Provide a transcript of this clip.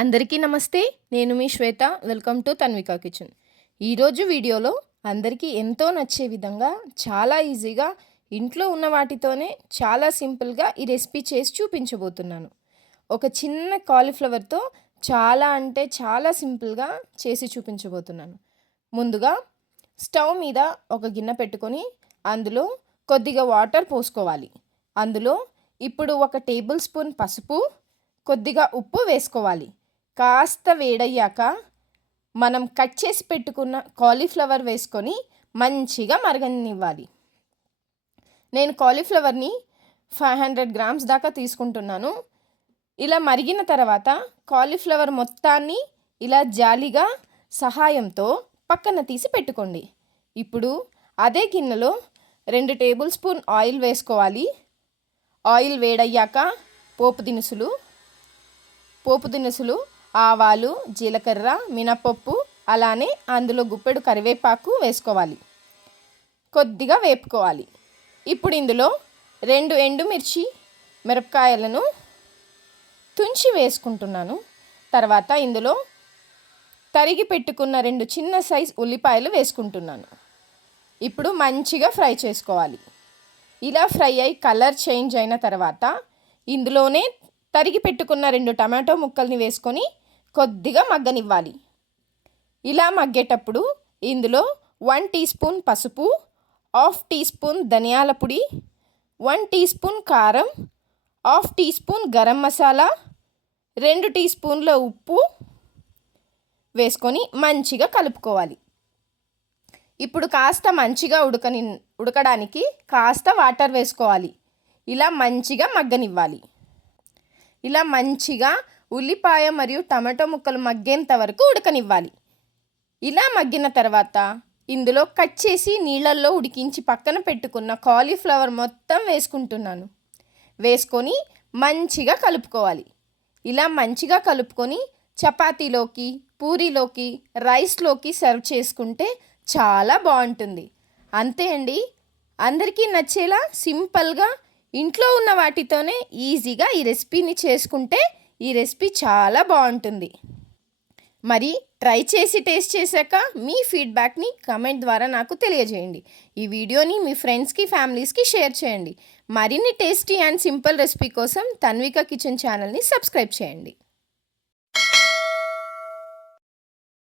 అందరికీ నమస్తే. నేను మీ Shweta. Welcome to Tanvika kitchen. ఈరోజు వీడియోలో అందరికీ ఎంతో నచ్చే విధంగా చాలా ఈజీగా ఇంట్లో ఉన్న వాటితోనే చాలా సింపుల్గా ఈ రెసిపీ చేసి చూపించబోతున్నాను. ఒక చిన్న కాలీఫ్లవర్తో చాలా అంటే చాలా సింపుల్గా చేసి చూపించబోతున్నాను. ముందుగా స్టవ్ మీద ఒక గిన్నె పెట్టుకొని అందులో కొద్దిగా వాటర్ పోసుకోవాలి. అందులో ఇప్పుడు 1 టేబుల్ స్పూన్ పసుపు, కొద్దిగా ఉప్పు వేసుకోవాలి. కాస్త వేడయ్యాక మనం కట్ చేసి పెట్టుకున్న కాలీఫ్లవర్ వేసుకొని మంచిగా మరగనివ్వాలి. నేను కాలీఫ్లవర్ని 500 గ్రామ్స్ దాకా తీసుకుంటున్నాను. ఇలా మరిగిన తర్వాత కాలీఫ్లవర్ మొత్తాన్ని ఇలా జాలిగా సహాయంతో పక్కన తీసి పెట్టుకోండి. ఇప్పుడు అదే గిన్నెలో 2 టేబుల్ స్పూన్ ఆయిల్ వేసుకోవాలి. ఆయిల్ వేడయ్యాక పోపు దినుసులు ఆవాలు, జీలకర్ర, మినపప్పు, అలానే అందులో గుప్పెడు కరివేపాకు వేసుకోవాలి. కొద్దిగా వేపుకోవాలి. ఇప్పుడు ఇందులో 2 ఎండుమిర్చి మిరపకాయలను తుంచి వేసుకుంటున్నాను. తర్వాత ఇందులో తరిగి పెట్టుకున్న 2 చిన్న సైజ్ ఉల్లిపాయలు వేసుకుంటున్నాను. ఇప్పుడు మంచిగా ఫ్రై చేసుకోవాలి. ఇలా ఫ్రై అయి కలర్ చేంజ్ అయిన తర్వాత ఇందులోనే తరిగి పెట్టుకున్న 2 టమాటో ముక్కల్ని వేసుకొని కొద్దిగా మగ్గనివ్వాలి. ఇలా మగ్గేటప్పుడు ఇందులో 1 టీ స్పూన్ పసుపు, 1/2 టీ స్పూన్ ధనియాల పొడి, 1 టీ స్పూన్ కారం, 1/2 టీ స్పూన్ గరం మసాలా, 2 టీ స్పూన్ల ఉప్పు వేసుకొని మంచిగా కలుపుకోవాలి. ఇప్పుడు కాస్త మంచిగా ఉడకడానికి కాస్త వాటర్ వేసుకోవాలి. ఇలా మంచిగా మగ్గనివ్వాలి. ఇలా మంచిగా ఉల్లిపాయ మరియు టమాటో ముక్కలు మగ్గేంత వరకు ఉడకనివ్వాలి. ఇలా మగ్గిన తర్వాత ఇందులో కట్ చేసి నీళ్ళల్లో ఉడికించి పక్కన పెట్టుకున్న కాలీఫ్లవర్ మొత్తం వేసుకుంటున్నాను. వేసుకొని మంచిగా కలుపుకోవాలి. ఇలా మంచిగా కలుపుకొని చపాతీలోకి, పూరీలోకి, రైస్లోకి సర్వ్ చేసుకుంటే చాలా బాగుంటుంది. అంతే అండి. అందరికీ నచ్చేలా సింపుల్గా ఇంట్లో ఉన్న వాటితోనే ఈజీగా ఈ రెసిపీని చేసుకుంటే ఈ రెసిపీ చాలా బాగుంటుంది. మరి ట్రై చేసి టేస్ట్ చేశాక మీ ఫీడ్బ్యాక్ని కమెంట్ ద్వారా నాకు తెలియజేయండి. ఈ వీడియోని మీ ఫ్రెండ్స్కి, ఫ్యామిలీస్కి షేర్ చేయండి. మరిన్ని టేస్టీ అండ్ సింపుల్ రెసిపీ కోసం తన్విక కిచెన్ ఛానల్ని సబ్స్క్రైబ్ చేయండి.